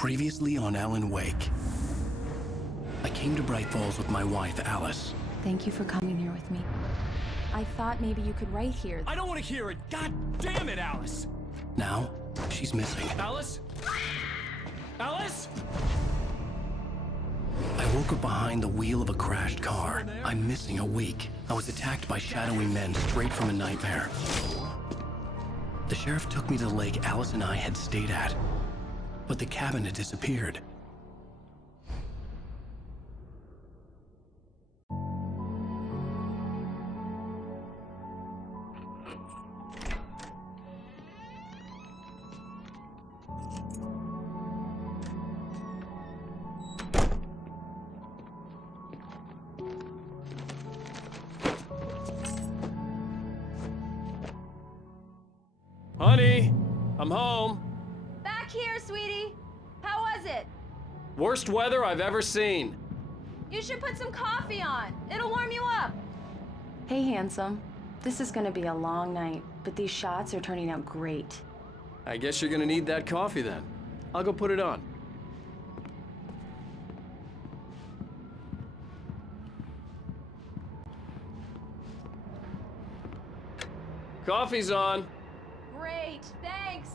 Previously on Alan Wake. I came to Bright Falls with my wife, Alice. Thank you for coming here with me. I thought maybe you could write here. I don't want to hear it! God damn it, Alice! Now, she's missing. Alice? Alice? I woke up behind the wheel of a crashed car. I'm missing a week. I was attacked by shadowy men straight from a nightmare. The sheriff took me to the lake Alice and I had stayed at. But the cabin had disappeared. Honey, I'm home. Back here, sweetie. How was it? Worst weather I've ever seen. You should put some coffee on. It'll warm you up. Hey, handsome. This is gonna be a long night, but these shots are turning out great. I guess you're gonna need that coffee then. I'll go put it on. Coffee's on. Great, thanks.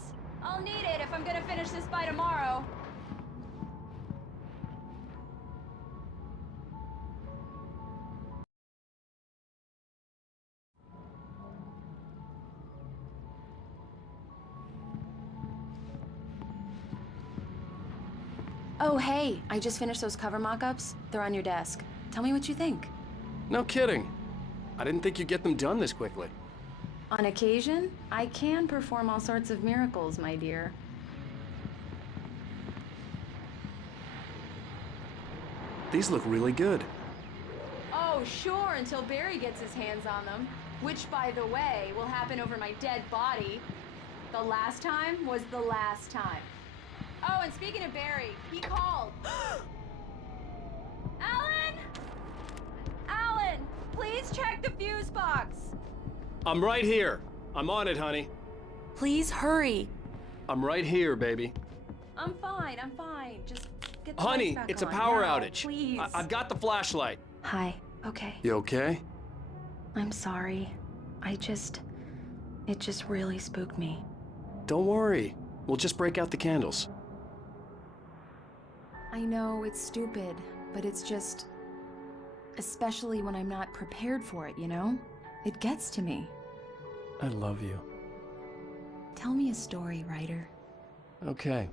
I'll need it if I'm gonna finish this by tomorrow. Oh, hey, I just finished those cover mock-ups. They're on your desk. Tell me what you think. No kidding. I didn't think you'd get them done this quickly. On occasion, I can perform all sorts of miracles, my dear. These look really good. Oh, sure, until Barry gets his hands on them. Which, by the way, will happen over my dead body. The last time was the last time. Oh, and speaking of Barry, he called. Alan! Alan, please check the fuse box. I'm right here. I'm on it, honey. Please hurry. I'm right here, baby. I'm fine, I'm fine. Just get the Honey, lights back it's a on power now, outage. Please. I've got the flashlight. Hi, okay. You okay? I'm sorry. It just really spooked me. Don't worry. We'll just break out the candles. I know it's stupid, but it's just... especially when I'm not prepared for it, you know? It gets to me. I love you. Tell me a story, writer. Okay.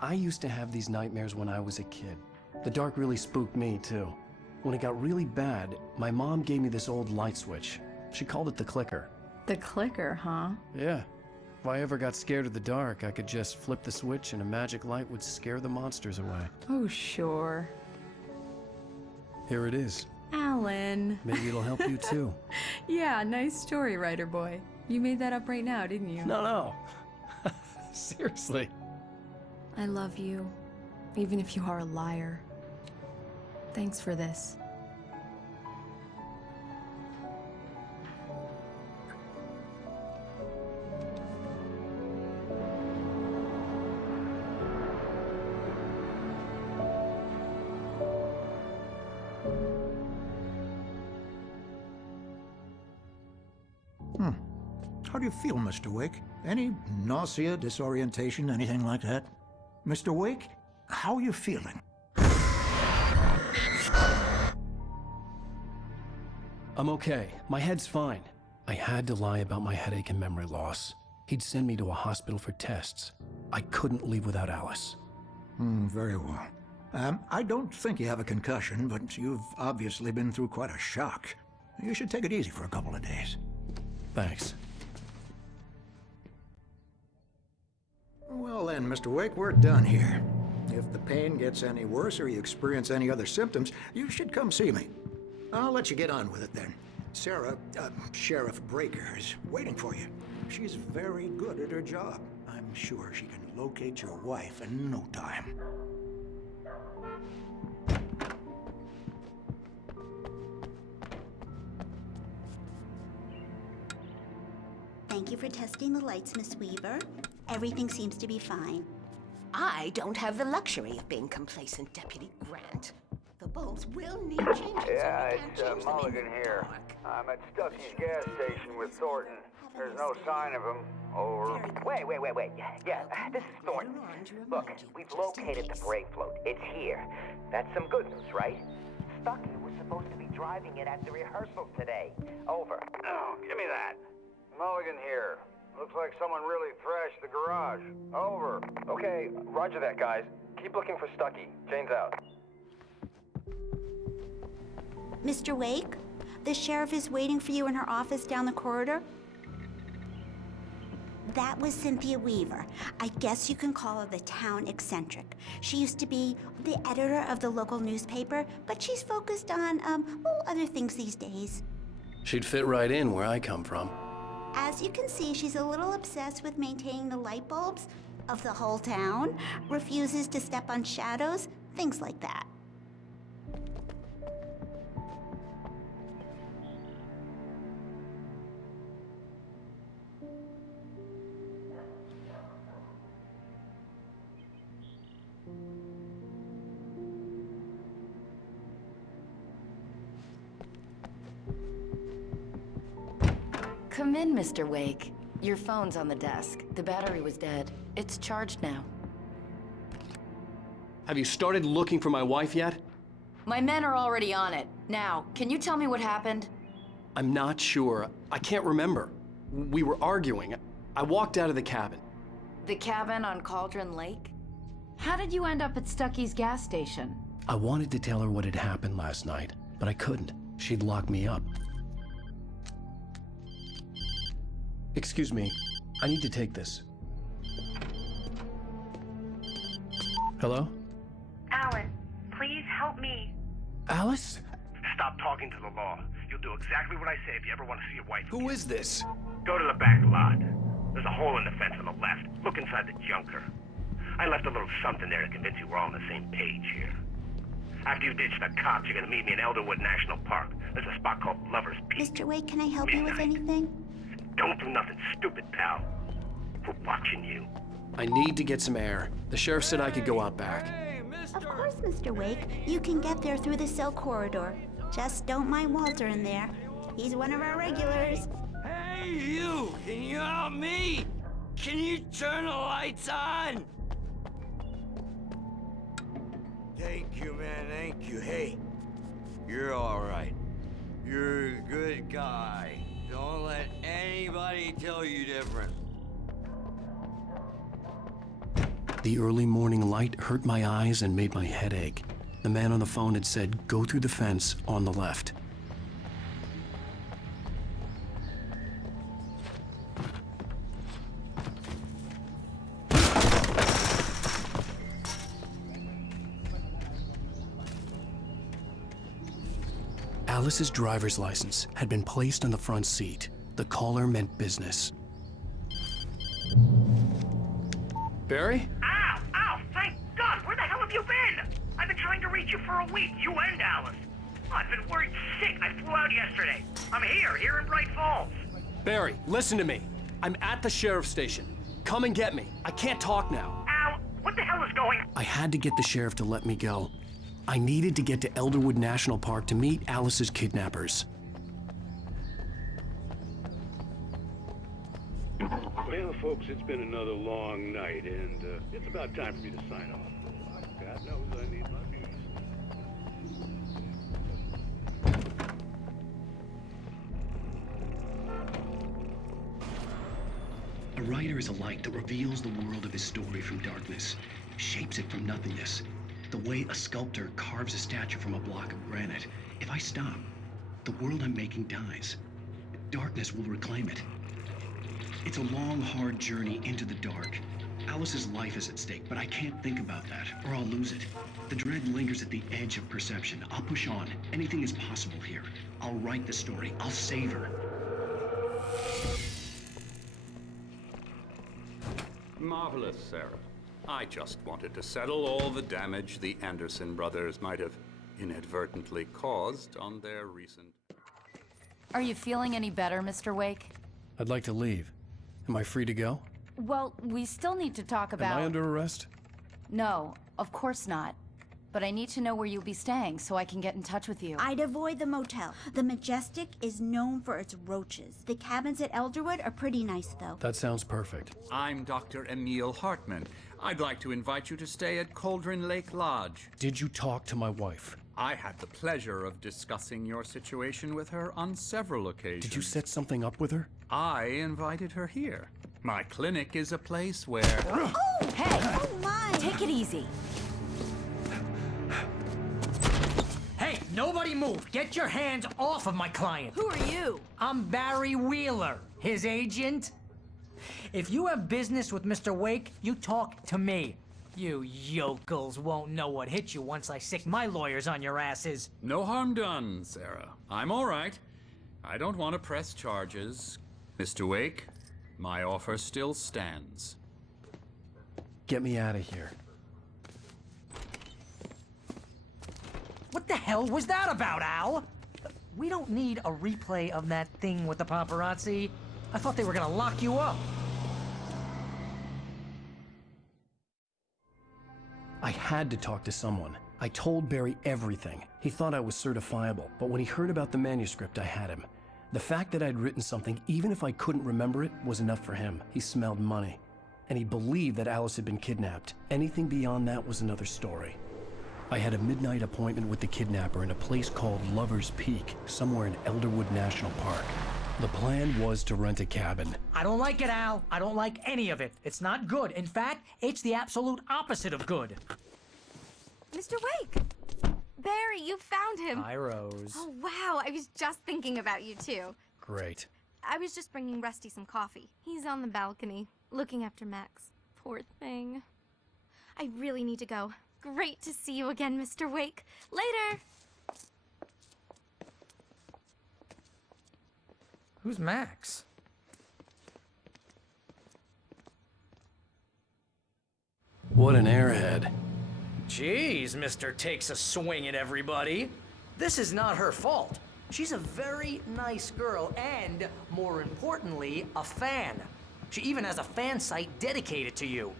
I used to have these nightmares when I was a kid. The dark really spooked me, too. When it got really bad, my mom gave me this old light switch. She called it the clicker. The clicker, huh? Yeah. If I ever got scared of the dark, I could just flip the switch and a magic light would scare the monsters away. Oh, sure. Here it is. Alan. Maybe it'll help you, too. Yeah, nice story, writer boy. You made that up right now, didn't you? No. Seriously. I love you, even if you are a liar. Thanks for this. How do you feel, Mr. Wake? Any nausea, disorientation, anything like that? Mr. Wake, how are you feeling? I'm okay. My head's fine. I had to lie about my headache and memory loss. He'd send me to a hospital for tests. I couldn't leave without Alice. Very well. I don't think you have a concussion, but you've obviously been through quite a shock. You should take it easy for a couple of days. Thanks. Well then, Mr. Wake, we're done here. If the pain gets any worse or you experience any other symptoms, you should come see me. I'll let you get on with it then. Sarah, Sheriff Breaker, is waiting for you. She's very good at her job. I'm sure she can locate your wife in no time. Thank you for testing the lights, Miss Weaver. Everything seems to be fine. I don't have the luxury of being complacent, Deputy Grant. The bulbs will need changes. Yeah, and we can't it's change them in Mulligan the here. dark. I'm at Stucky's gas station with Thornton. There's no sign of him. Over. Very good. Wait. Yeah, this is Thornton. Later on to remind Look, you, we've just in located the case. brake float. It's here. That's some good news, right? Stucky was supposed to be driving it at the rehearsal today. Over. Oh, give me that. Mulligan here. Looks like someone really thrashed the garage. Over. Okay, roger that, guys. Keep looking for Stucky. Jane's out. Mr. Wake, the sheriff is waiting for you in her office down the corridor. That was Cynthia Weaver. I guess you can call her the town eccentric. She used to be the editor of the local newspaper, but she's focused on, other things these days. She'd fit right in where I come from. As you can see, she's a little obsessed with maintaining the light bulbs of the whole town, refuses to step on shadows, things like that. Come in, Mr. Wake. Your phone's on the desk. The battery was dead. It's charged now. Have you started looking for my wife yet? My men are already on it. Now, can you tell me what happened? I'm not sure. I can't remember. We were arguing. I walked out of the cabin. The cabin on Cauldron Lake? How did you end up at Stucky's gas station? I wanted to tell her what had happened last night, but I couldn't. She'd lock me up. Excuse me, I need to take this. Hello? Alan, please help me. Alice? Stop talking to the law. You'll do exactly what I say if you ever want to see your wife again. Who is this? Go to the back lot. There's a hole in the fence on the left. Look inside the junker. I left a little something there to convince you we're all on the same page here. After you ditch the cops, you're gonna meet me in Elderwood National Park. There's a spot called Lover's Peak. Mr. Wake, can I help you with anything? Don't do nothing stupid, pal. We're watching you. I need to get some air. The sheriff said I could go out back. Of course, Mr. Wake. You can get there through the cell corridor. Just don't mind Walter in there. He's one of our regulars. Hey, you! Can you help me? Can you turn the lights on? Thank you, man, thank you. Hey, you're all right. You're a good guy. Don't let anybody tell you different. The early morning light hurt my eyes and made my head ache. The man on the phone had said, go through the fence on the left. Alice's driver's license had been placed on the front seat. The caller meant business. Barry? Ow! Thank God! Where the hell have you been? I've been trying to reach you for a week, you and Alice. I've been worried sick. I flew out yesterday. I'm here in Bright Falls. Barry, listen to me. I'm at the sheriff's station. Come and get me. I can't talk now. Al, what the hell is going on? I had to get the sheriff to let me go. I needed to get to Elderwood National Park to meet Alice's kidnappers. Well, folks, it's been another long night, and it's about time for me to sign off. God knows I need my peace. A writer is a light that reveals the world of his story from darkness, shapes it from nothingness. The way a sculptor carves a statue from a block of granite. If I stop, the world I'm making dies. Darkness will reclaim it. It's a long, hard journey into the dark. Alice's life is at stake, but I can't think about that, or I'll lose it. The dread lingers at the edge of perception. I'll push on. Anything is possible here. I'll write the story. I'll save her. Marvelous, Sarah. I just wanted to settle all the damage the Anderson brothers might have inadvertently caused on their recent... Are you feeling any better, Mr. Wake? I'd like to leave. Am I free to go? Well, we still need to talk about... Am I under arrest? No, of course not. But I need to know where you'll be staying so I can get in touch with you. I'd avoid the motel. The Majestic is known for its roaches. The cabins at Elderwood are pretty nice, though. That sounds perfect. I'm Dr. Emil Hartman. I'd like to invite you to stay at Cauldron Lake Lodge. Did you talk to my wife? I had the pleasure of discussing your situation with her on several occasions. Did you set something up with her? I invited her here. My clinic is a place where... Oh, hey! Oh, my! Take it easy. Hey, nobody move! Get your hands off of my client! Who are you? I'm Barry Wheeler, his agent. If you have business with Mr. Wake, you talk to me. You yokels won't know what hit you once I sick my lawyers on your asses. No harm done, Sarah. I'm all right. I don't want to press charges. Mr. Wake, my offer still stands. Get me out of here. What the hell was that about, Al? We don't need a replay of that thing with the paparazzi. I thought they were gonna lock you up. I had to talk to someone. I told Barry everything. He thought I was certifiable, but when he heard about the manuscript, I had him. The fact that I'd written something, even if I couldn't remember it, was enough for him. He smelled money. And he believed that Alice had been kidnapped. Anything beyond that was another story. I had a midnight appointment with the kidnapper in a place called Lover's Peak, somewhere in Elderwood National Park. The plan was to rent a cabin. I don't like it, Al. I don't like any of it. It's not good. In fact, it's the absolute opposite of good. Mr. Wake! Barry, you found him. Hi, Rose. Oh, wow. I was just thinking about you, too. Great. I was just bringing Rusty some coffee. He's on the balcony, looking after Max. Poor thing. I really need to go. Great to see you again, Mr. Wake. Later! Who's Max? What an airhead. Jeez, Mr. Takes a swing at everybody. This is not her fault. She's a very nice girl and, more importantly, a fan. She even has a fan site dedicated to you.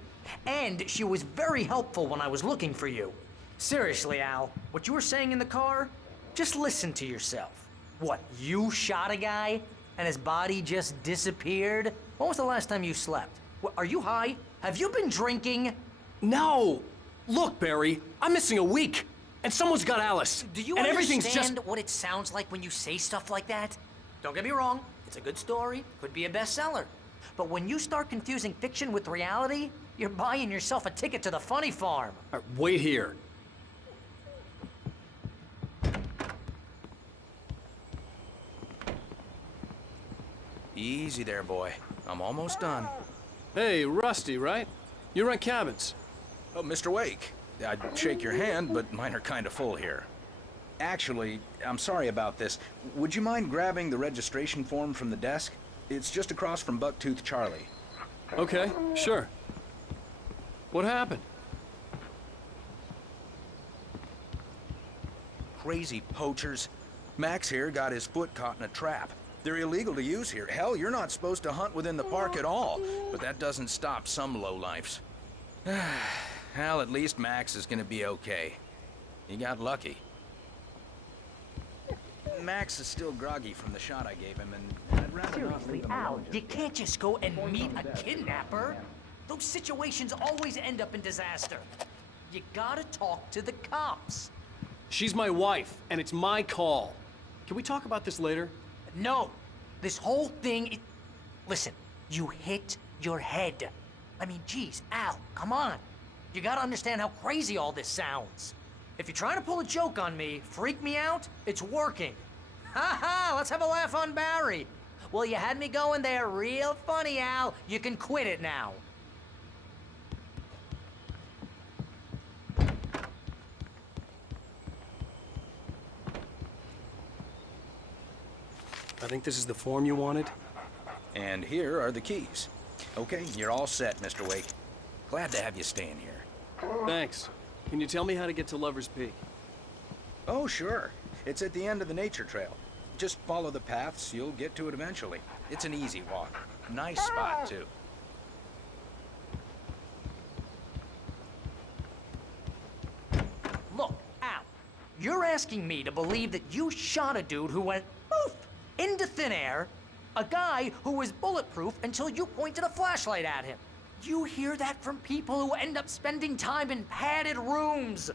And she was very helpful when I was looking for you. Seriously, Al, what you were saying in the car? Just listen to yourself. What, you shot a guy and his body just disappeared? When was the last time you slept? What, are you high? Have you been drinking? No! Look, Barry, I'm missing a week. And someone's got Alice. Do you and everything's understand just... what it sounds like when you say stuff like that? Don't get me wrong, it's a good story, could be a bestseller. But when you start confusing fiction with reality, you're buying yourself a ticket to the funny farm. All right, wait here. Easy there, boy. I'm almost done. Hey, Rusty, right? You rent cabins. Oh, Mr. Wake. I'd shake your hand, but mine are kind of full here. Actually, I'm sorry about this. Would you mind grabbing the registration form from the desk? It's just across from Bucktooth Charlie. Okay, sure. What happened? Crazy poachers. Max here got his foot caught in a trap. They're illegal to use here. Hell, you're not supposed to hunt within the park at all. But that doesn't stop some lowlifes. Well, at least Max is gonna be okay. He got lucky. Max is still groggy from the shot I gave him, and I'd rather not leave him Al, alone. you can't just go and meet a kidnapper. Those situations always end up in disaster. You gotta talk to the cops. She's my wife, and it's my call. Can we talk about this later? No, this whole thing, listen, you hit your head. I mean, geez, Al, come on. You gotta understand how crazy all this sounds. If you're trying to pull a joke on me, freak me out, it's working. Ha ha, let's have a laugh on Barry. Well, you had me going there real funny, Al. You can quit it now. I think this is the form you wanted. And here are the keys. Okay, you're all set, Mr. Wake. Glad to have you staying here. Thanks. Can you tell me how to get to Lover's Peak? Oh, sure. It's at the end of the nature trail. Just follow the paths, you'll get to it eventually. It's an easy walk. Nice spot, too. You're asking me to believe that you shot a dude who went poof into thin air, a guy who was bulletproof until you pointed a flashlight at him. You hear that from people who end up spending time in padded rooms,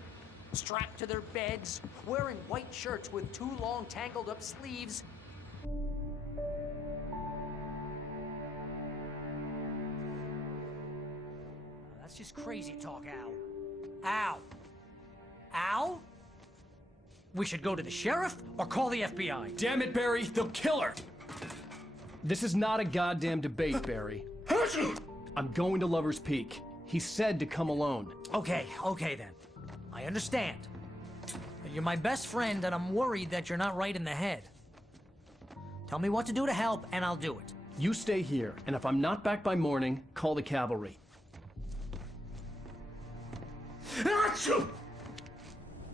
strapped to their beds, wearing white shirts with too long tangled up sleeves. That's just crazy talk, Al. Al? Al? We should go to the sheriff or call the FBI. Damn it, Barry, they'll kill her! This is not a goddamn debate, Barry. I'm going to Lover's Peak. He said to come alone. Okay then. I understand. But you're my best friend and I'm worried that you're not right in the head. Tell me what to do to help and I'll do it. You stay here, and if I'm not back by morning, call the cavalry. Achoo!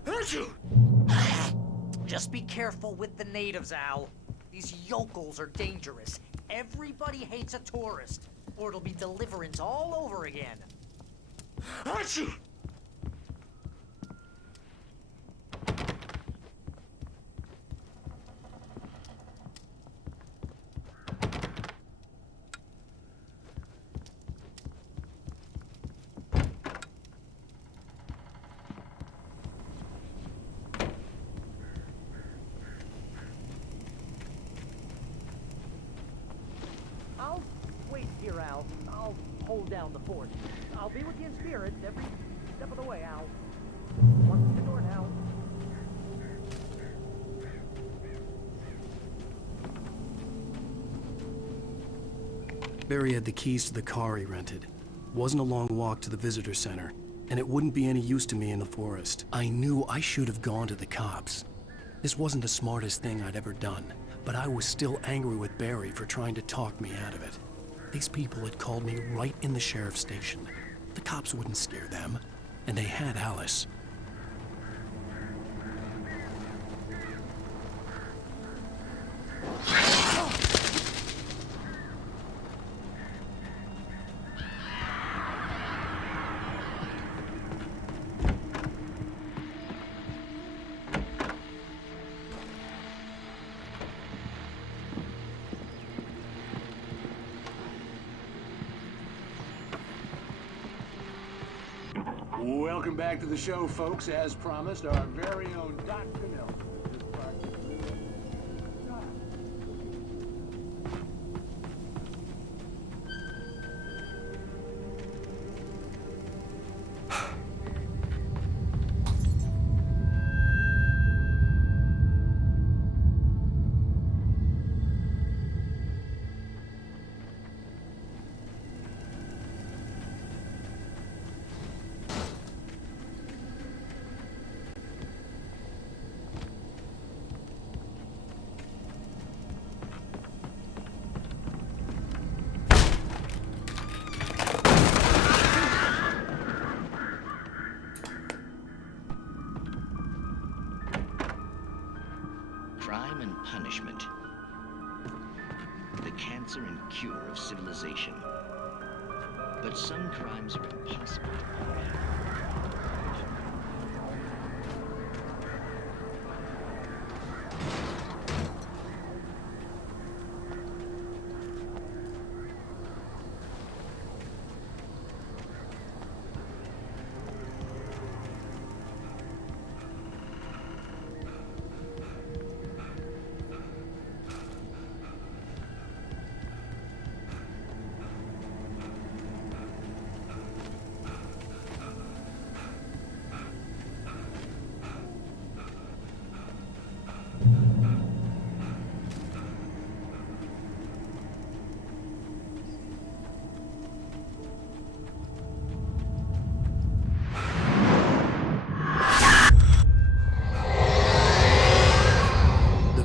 Achoo! Just be careful with the natives, Al. These yokels are dangerous. Everybody hates a tourist, or it'll be Deliverance all over again. Achoo! I'll wait here, Al. I'll hold down the fort. I'll be with you in spirit every step of the way, Al. Once at the door now. Barry had the keys to the car he rented. Wasn't a long walk to the visitor center, and it wouldn't be any use to me in the forest. I knew I should have gone to the cops. This wasn't the smartest thing I'd ever done, but I was still angry with Barry for trying to talk me out of it. These people had called me right in the sheriff's station. The cops wouldn't scare them, and they had Alice. Welcome back to the show, folks. As promised, our very own Dr. Nelson. Crime and punishment. The cancer and cure of civilization. But some crimes are impossible to prevent.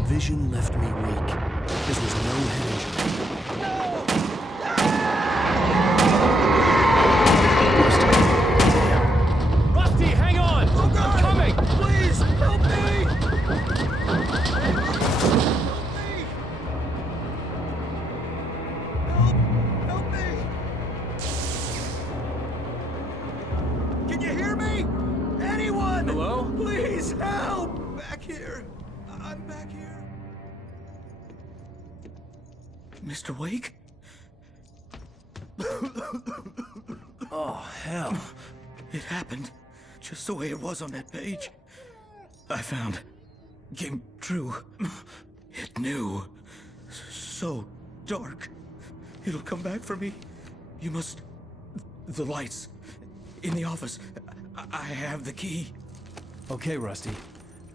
Vision left me weak. This was no head injury. Rusty, hang on! Oh, God. I'm coming! Please, help me! Help me! Can you hear me? Anyone? damn it! Hello? Please help! Back here. I'm back here. Mr. Wake? Oh, hell. It happened just the way it was on that page. I found. Came true. It knew. So dark. It'll come back for me. You must... The lights. In the office. I have the key. Okay, Rusty.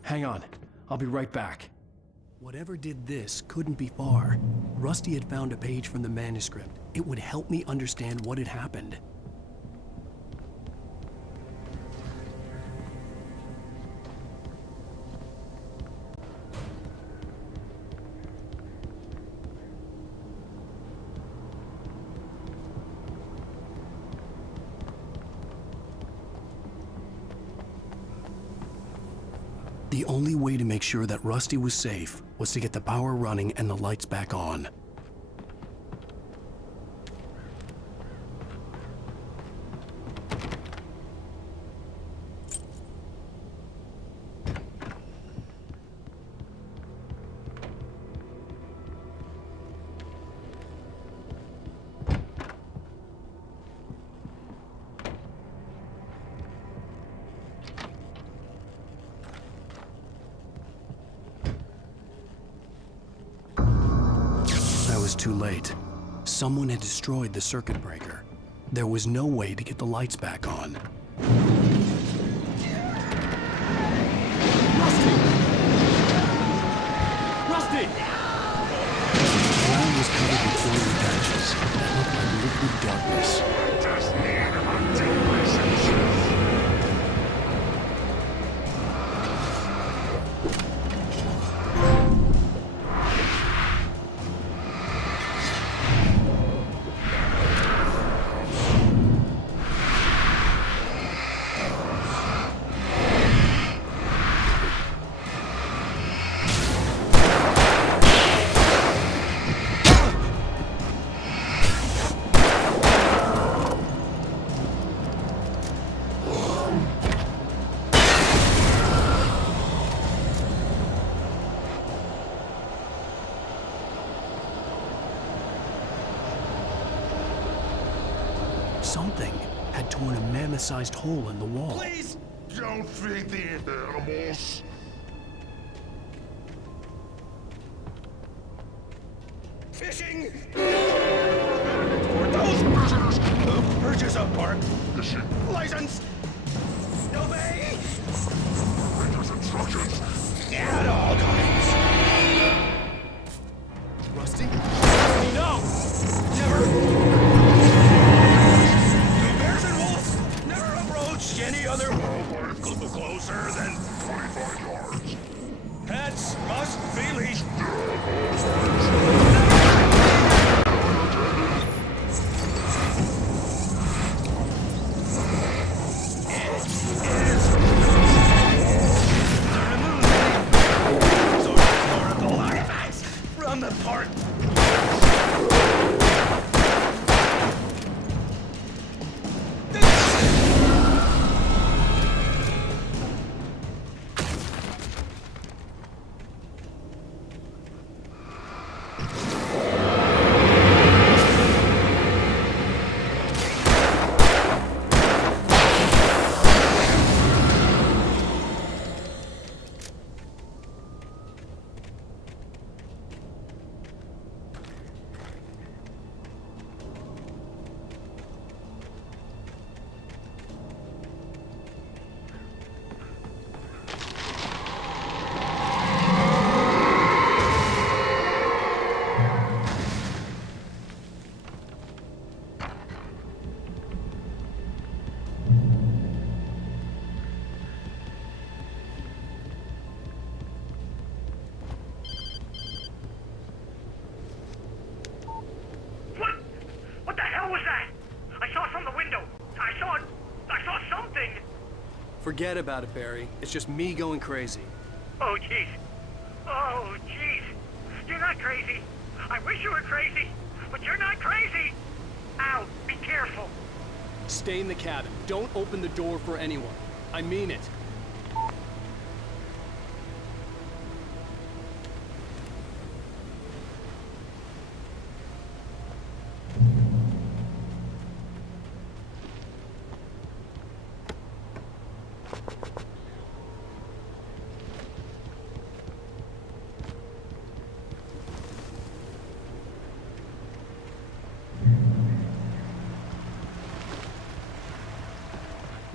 Hang on. I'll be right back. Whatever did this couldn't be far. Rusty had found a page from the manuscript. It would help me understand what had happened. The only way to make sure that Rusty was safe was to get the power running and the lights back on. Too late. Someone had destroyed the circuit breaker. There was no way to get the lights back on. Rusty! Rusty! The ground was covered with oily patches that looked like liquid darkness. Just need until my senses. Something had torn a mammoth-sized hole in the wall. Please don't feed the animals. Fishing! For those visitors who purchase a park license, obey Rangers instructions at all times. Rusty? Rusty, no! Never! Never approach any other closer than 25 yards. Pets must be leashed. From the park. Forget about it, Barry. It's just me going crazy. Oh, jeez. Oh, jeez. You're not crazy. I wish you were crazy, but you're not crazy. Ow, be careful. Stay in the cabin. Don't open the door for anyone. I mean it.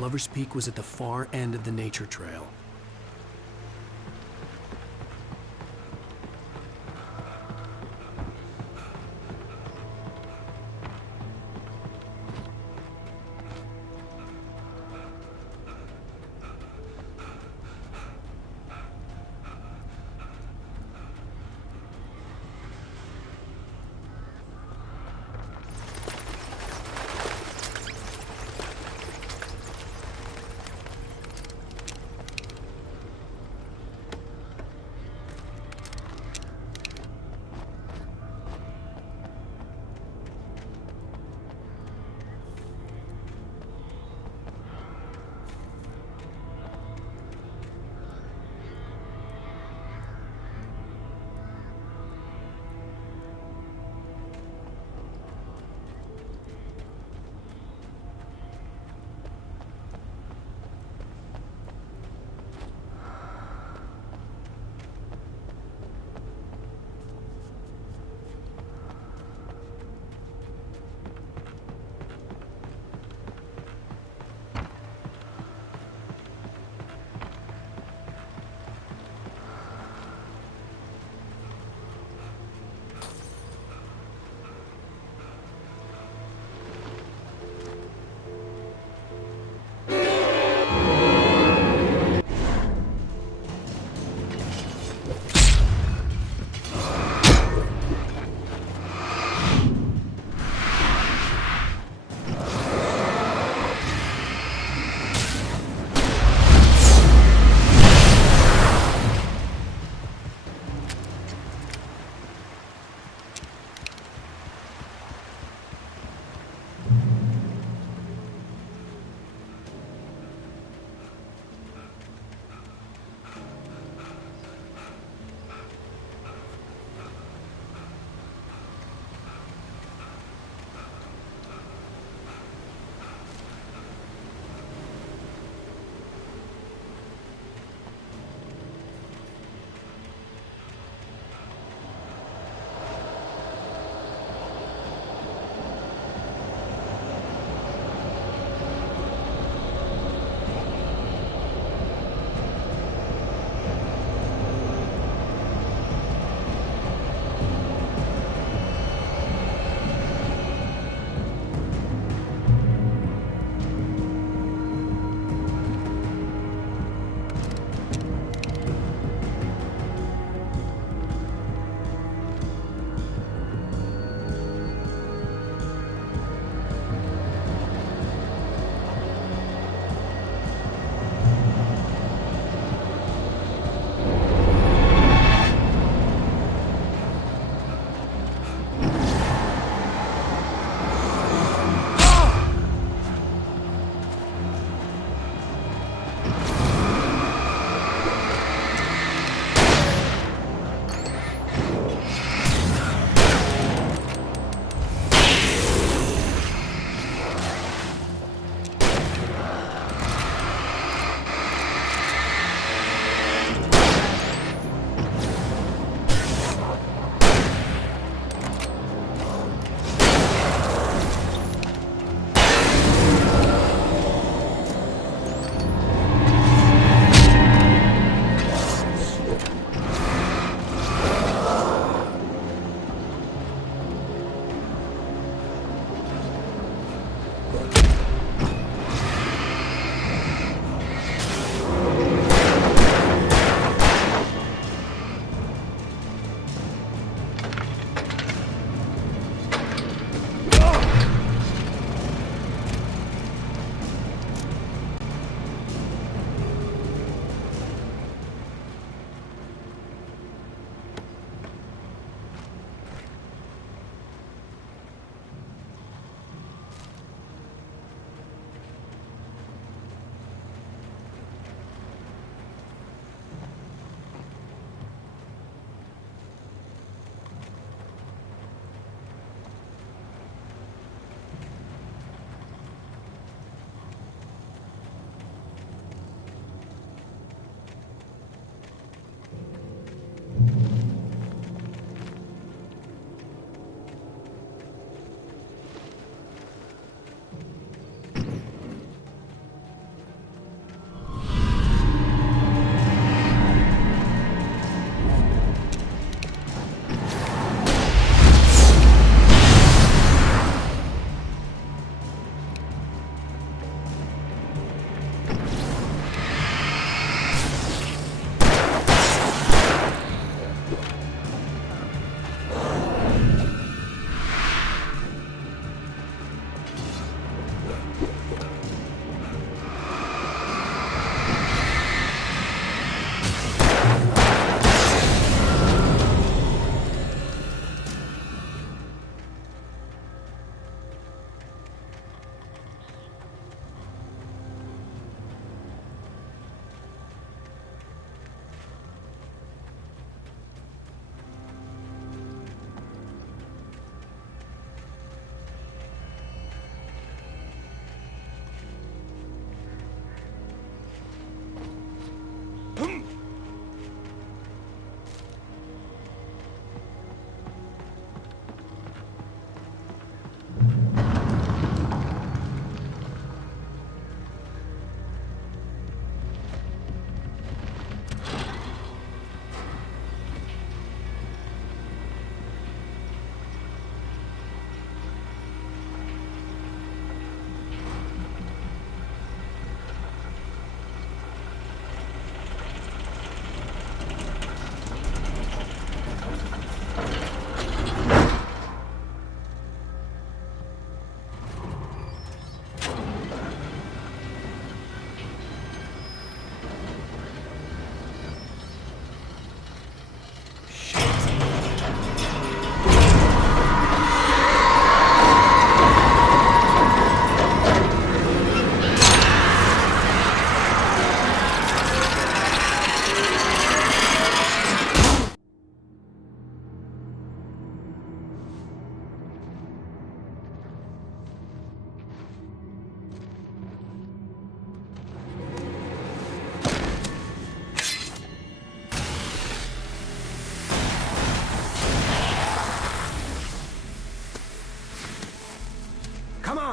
Lover's Peak was at the far end of the nature trail.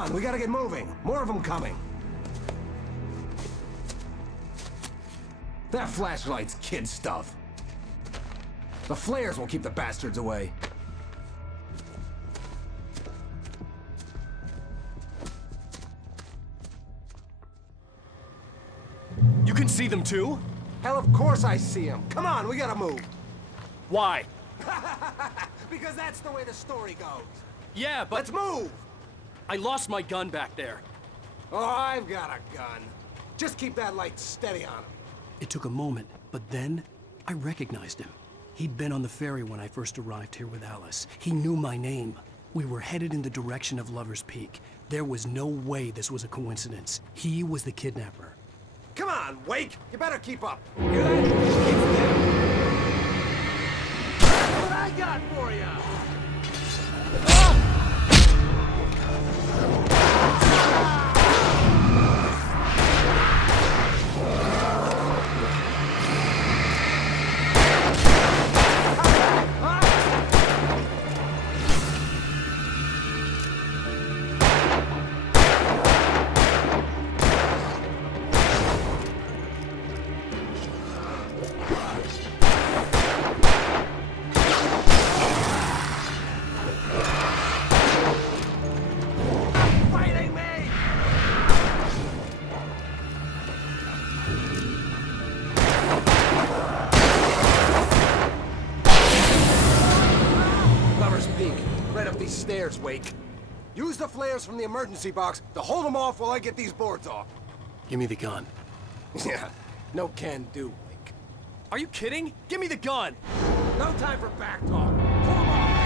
on, we gotta get moving. More of them coming. That flashlight's kid stuff. The flares will keep the bastards away. You can see them too? Hell, of course I see them. Come on, we gotta move. Why? Because that's the way the story goes. Yeah, but... Let's move! I lost my gun back there. Oh, I've got a gun. Just keep that light steady on him. It took a moment, but then I recognized him. He'd been on the ferry when I first arrived here with Alice. He knew my name. We were headed in the direction of Lover's Peak. There was no way this was a coincidence. He was the kidnapper. Come on, Wake! You better keep up. Hear that? It's them. What I got for you? Stairs, Wake. Use the flares from the emergency box to hold them off while I get these boards off. Give me the gun. Yeah, no can do, Wake. Are you kidding? Give me the gun! No time for back talk. Pull them off,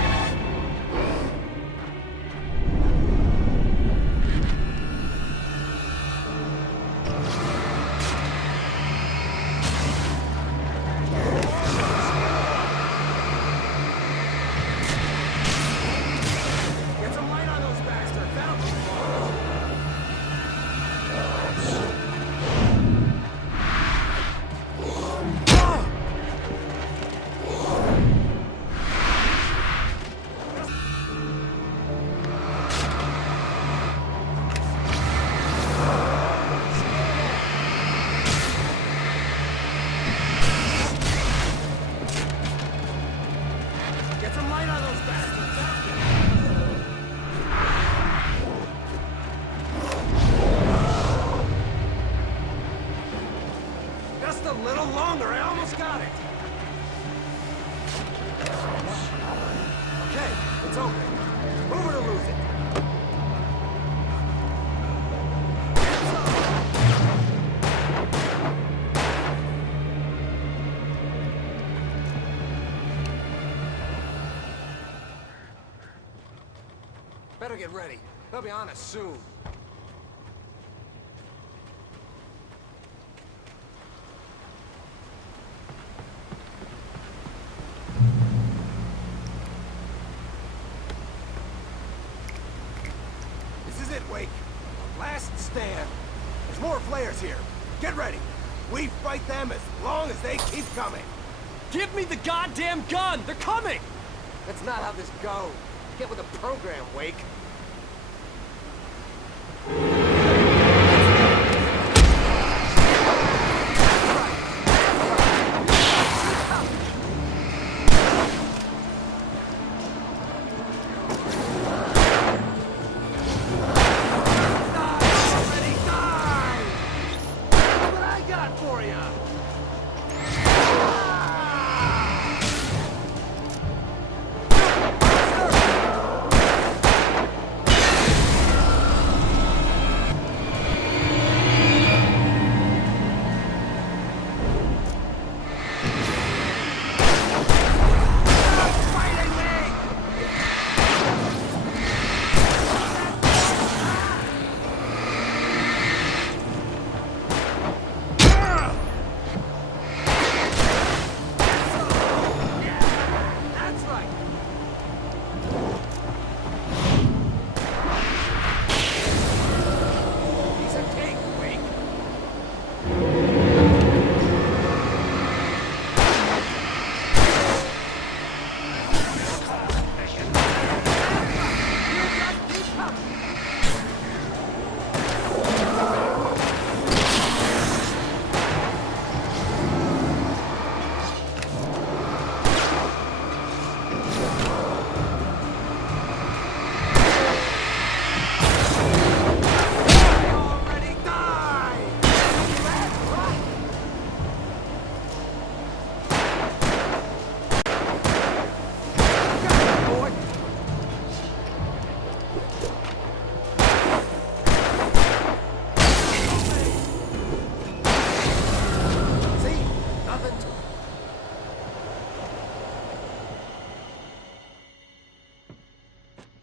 Better get ready. They'll be on us soon. This is it, Wake. Last stand. There's more flares here. Get ready. We fight them as long as they keep coming. Give me the goddamn gun! They're coming! That's not how this goes. Get with the program, Wake.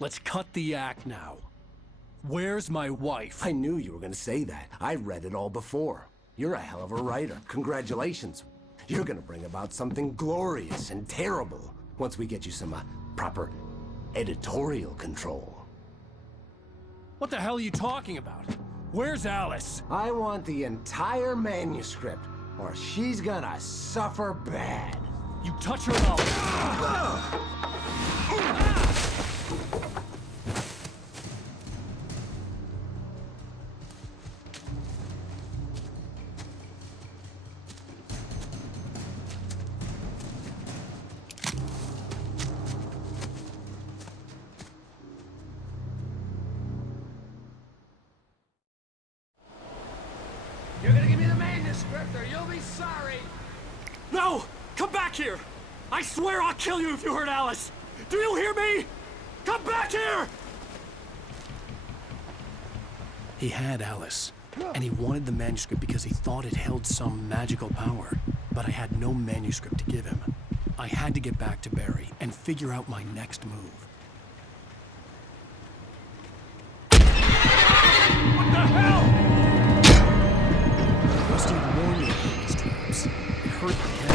Let's cut the act now. Where's my wife? I knew you were gonna say that. I read it all before. You're a hell of a writer. Congratulations. You're gonna bring about something glorious and terrible once we get you some proper editorial control. What the hell are you talking about? Where's Alice? I want the entire manuscript, or she's gonna suffer bad. You touch her and I'll... You're gonna give me the manuscript or you'll be sorry. No! Come back here! I swear I'll kill you if you hurt Alice! Do you hear me? Come back here! He had Alice, and he wanted the manuscript because he thought it held some magical power. But I had no manuscript to give him. I had to get back to Barry and figure out my next move. What the hell? Rusty warned me about these traps. It hurt my head.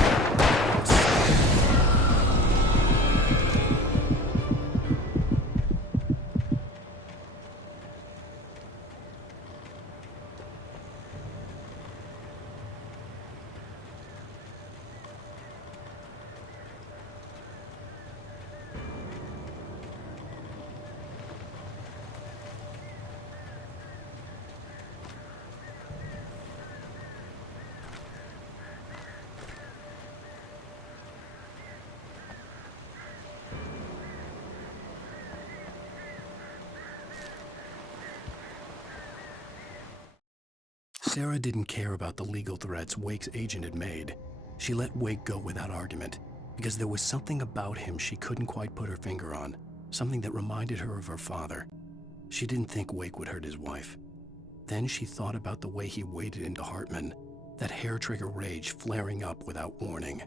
Sarah didn't care about the legal threats Wake's agent had made. She let Wake go without argument, because there was something about him she couldn't quite put her finger on, something that reminded her of her father. She didn't think Wake would hurt his wife. Then she thought about the way he waded into Hartman, that hair-trigger rage flaring up without warning.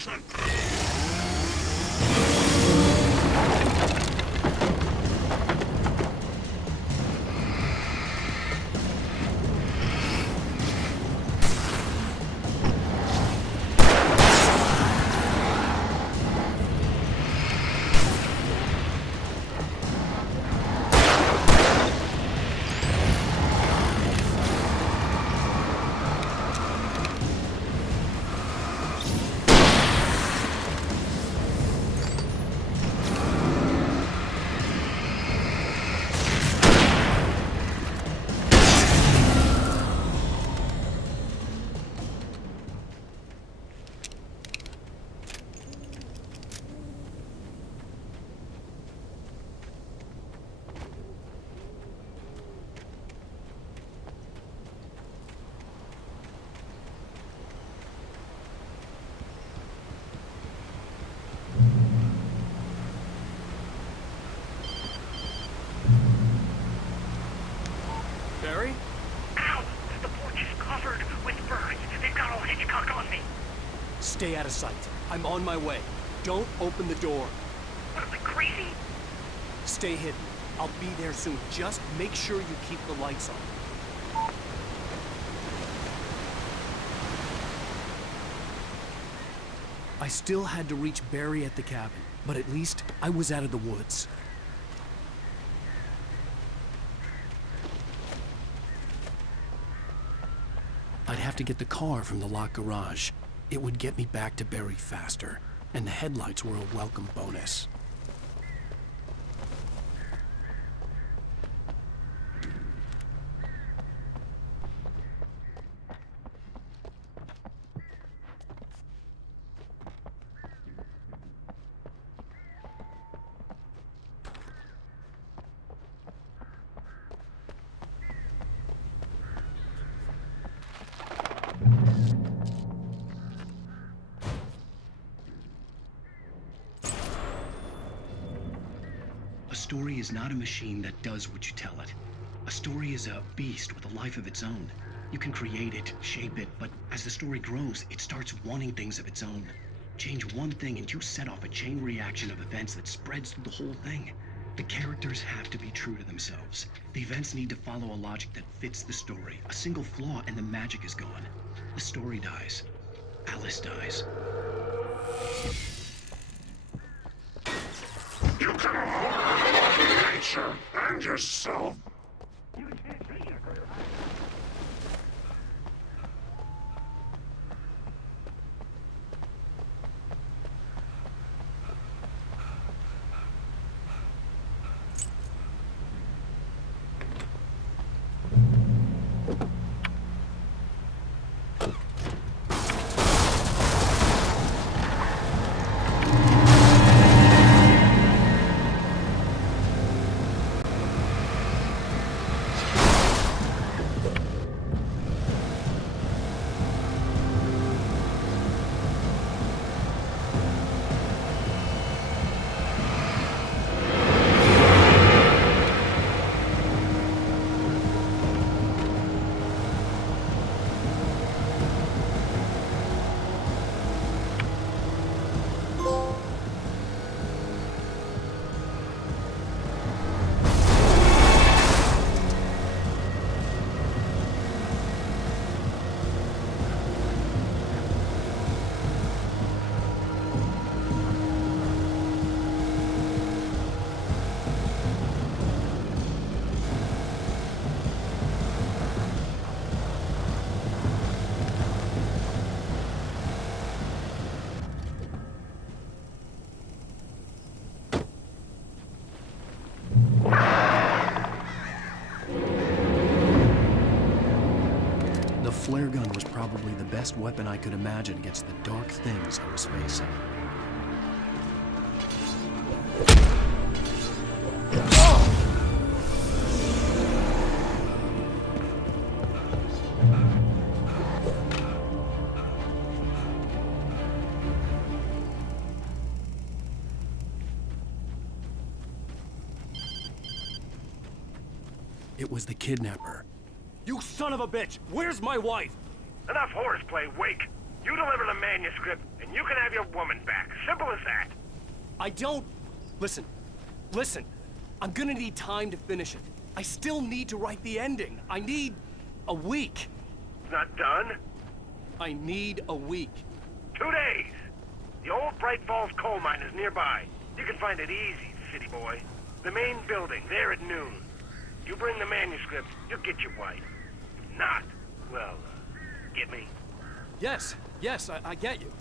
destruction! Barry? Ow! The porch is covered with birds. They've got all Hitchcock on me. Stay out of sight. I'm on my way. Don't open the door. What am I, crazy? Stay hidden. I'll be there soon. Just make sure you keep the lights on. I still had to reach Barry at the cabin, but at least I was out of the woods. I'd have to get the car from the locked garage. It would get me back to Barry faster, and the headlights were a welcome bonus. A story is not a machine that does what you tell it. A story is a beast with a life of its own. You can create it, shape it, but as the story grows, it starts wanting things of its own. Change one thing and you set off a chain reaction of events that spreads through the whole thing. The characters have to be true to themselves. The events need to follow a logic that fits the story. A single flaw and the magic is gone. The story dies. Alice dies. You can harm nature and yourself. The flare gun was probably the best weapon I could imagine against the dark things I was facing. It was the kidnapper. You son of a bitch! Where's my wife? Enough horseplay, Wake. You deliver the manuscript, and you can have your woman back. Simple as that. I don't... Listen. Listen. I'm gonna need time to finish it. I still need to write the ending. I need a week. It's not done? I need a week. 2 days. The old Bright Falls coal mine is nearby. You can find it easy, city boy. The main building, there at noon. You bring the manuscript, you'll get your wife. If not, well, get me? Yes, I get you.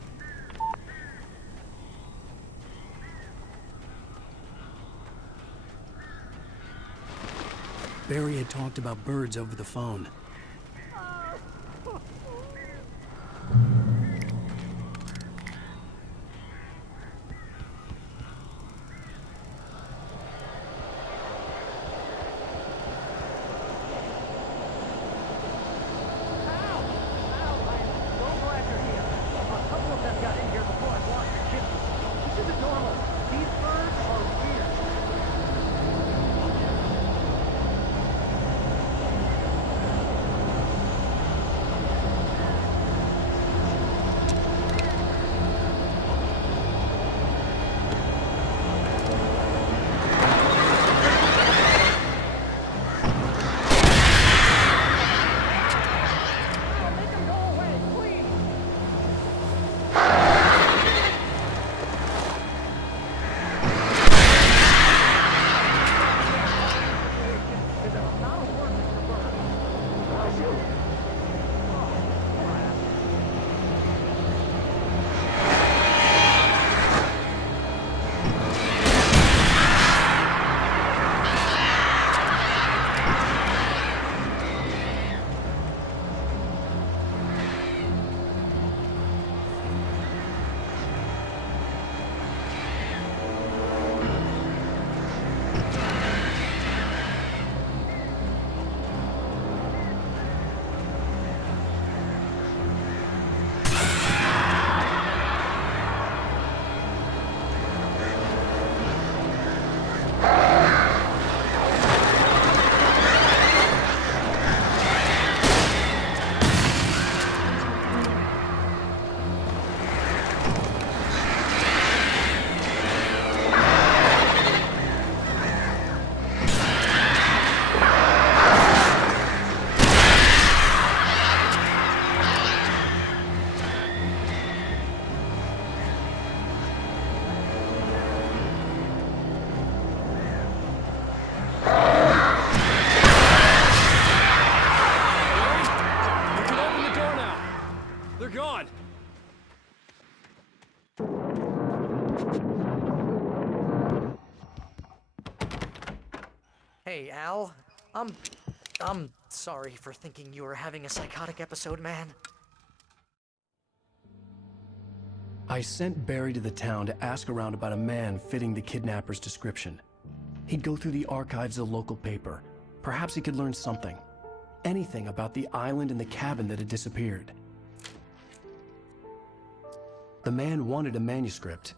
Barry had talked about birds over the phone. Hey, Al. I'm sorry for thinking you were having a psychotic episode, man. I sent Barry to the town to ask around about a man fitting the kidnapper's description. He'd go through the archives of the local paper. Perhaps he could learn something. Anything about the island and the cabin that had disappeared. The man wanted a manuscript.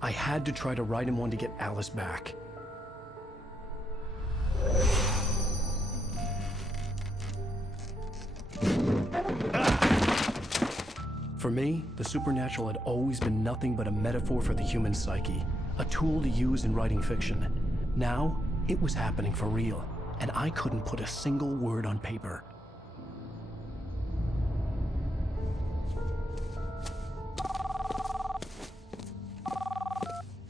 I had to try to write him one to get Alice back. For me, the supernatural had always been nothing but a metaphor for the human psyche, a tool to use in writing fiction. Now, it was happening for real, and I couldn't put a single word on paper.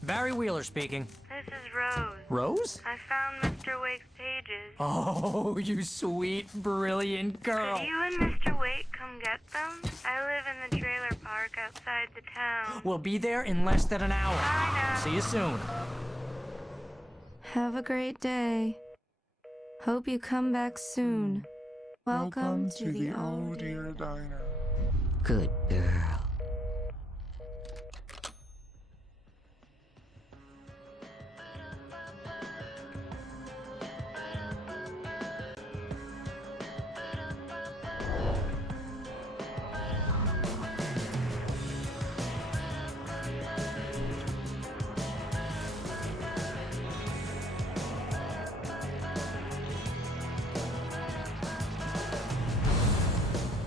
Barry Wheeler speaking. This is Rose. Rose? I found Mr. Wake's pages. Oh, you sweet, brilliant girl. Could you and Mr. Wake come get them? I live in the trailer park outside the town. We'll be there in less than an hour. Bye now. See you soon. Have a great day. Hope you come back soon. Welcome to the Oh Dear Diner. Good girl.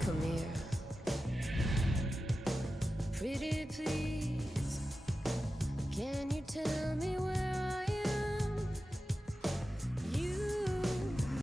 Come here. please? Can you tell